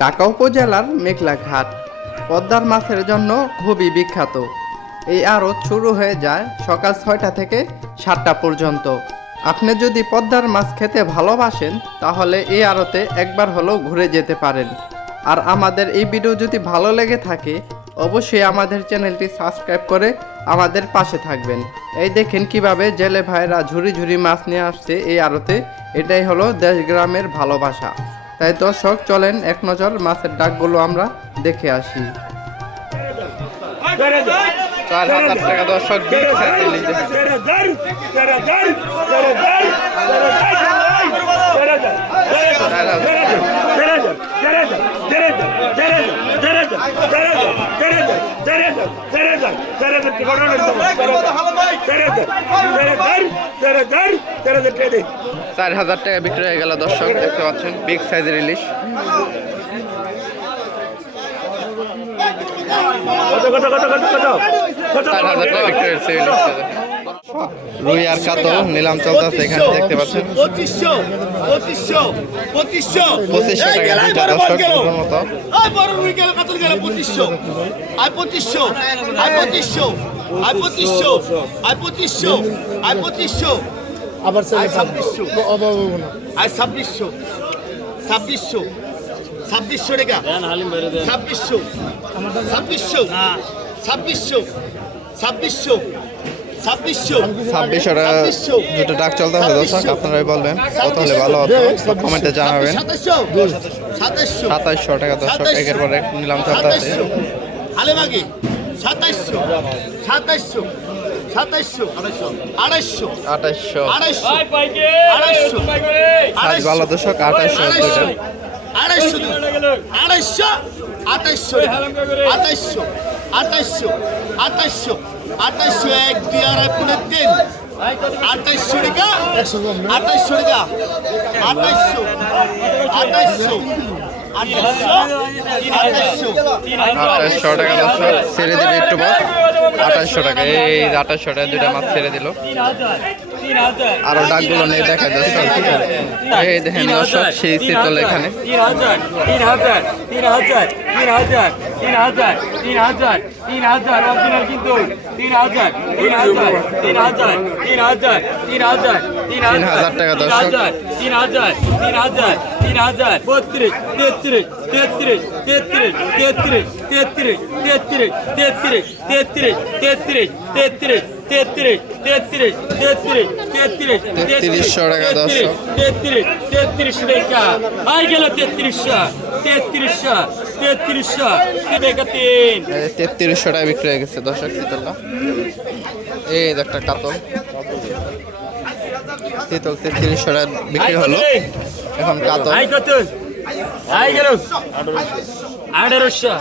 ঢাকা উপজেলার মেঘলা ঘাট পদ্মার মাছের জন্য খুবই বিখ্যাত। এই আড়ত শুরু হয়ে যায় সকাল 6টা থেকে 7টা পর্যন্ত। আপনি যদি পদ্মার মাছ খেতে ভালোবাসেন তাহলে এই আড়তে একবার হলেও ঘুরে যেতে পারেন। আর আমাদের এই ভিডিও যদি ভালো লেগে থাকে অবশ্যই আমাদের চ্যানেলটি সাবস্ক্রাইব করে আমাদের পাশে থাকবেন। এই দেখেন কিভাবে জেলে ভাইরা ঝুরি ঝুরি মাছ নিয়ে আসছে এই আড়তে। এটাই হলো দেশ গ্রামের ভালোবাসা। তাই দর্শক চলেন এক নজর মাছের ডাকগুলো আমরা দেখে আসি। 4,000 টাকা দর্শক টাকা বিক্রি হয়ে গেল দর্শক, দেখতে পাচ্ছেন বিগ সাইজের ইলিশ। রুই আর কাতল নিলাম চলতেছে এখানে, দেখতে পাচ্ছেন 2500 টাকা দুইটা দর্শক মতো। আবার 2600 টাকা 2600 টাকা দুটো ডাক চলতেছে দর্শক। আপনারাই বলবেন কত হলে ভালো হতো, কমেন্টে জানাবেন। 2700 টাকা দর্শক একের পর এক নিলাম চলতেছে। 2800 ভালো দর্শক, 2800 1 2 আড়াই 3 2800 টাকা 2800 টাকা 2800 টাকা দর্শক ছেড়ে দিল একটু পর। 2800 টাকা, এই 2800 টাকা দুইটা মাছ ছেড়ে দিল। আরো ডাকগুলো নেই দেখায় দর্শক। এই দেখেন দর্শক সেই শীতল এখানে 3000 অরিজিনাল কিন্তু 3000 টাকা দর্শক। 3000 32 33 33 33 33 33 33 33 33 33 33 33 33 33 33 3300 টাকা দর্শক। 33 টাকা আই গেল 3300 টাকা 3300 টাকা বিক্রি হয়ে গেছে দর্শক শীতলটা। এই একটা কাতল শীতল 3300 টাকা বিক্রি হলো। এখন কাতল আই গেল 1800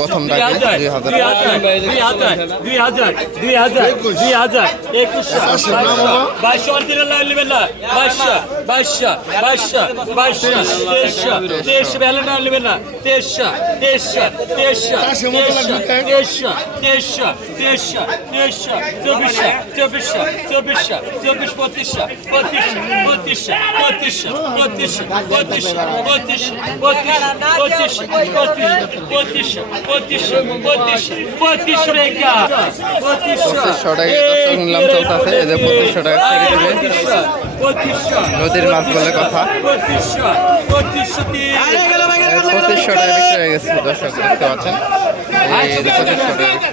প্রথম ডাকে 2500 টাকা দর্শক নিলাম চলতেছে। এদের 2500 টাকা ছেড়ে দিবে, নদীর মাছ বলে কথা। 2500 টাকা বিক্রি হয়ে গেছে দর্শক, দেখতে পাচ্ছেন। 2500 টাকা বিক্রি হয়েছে।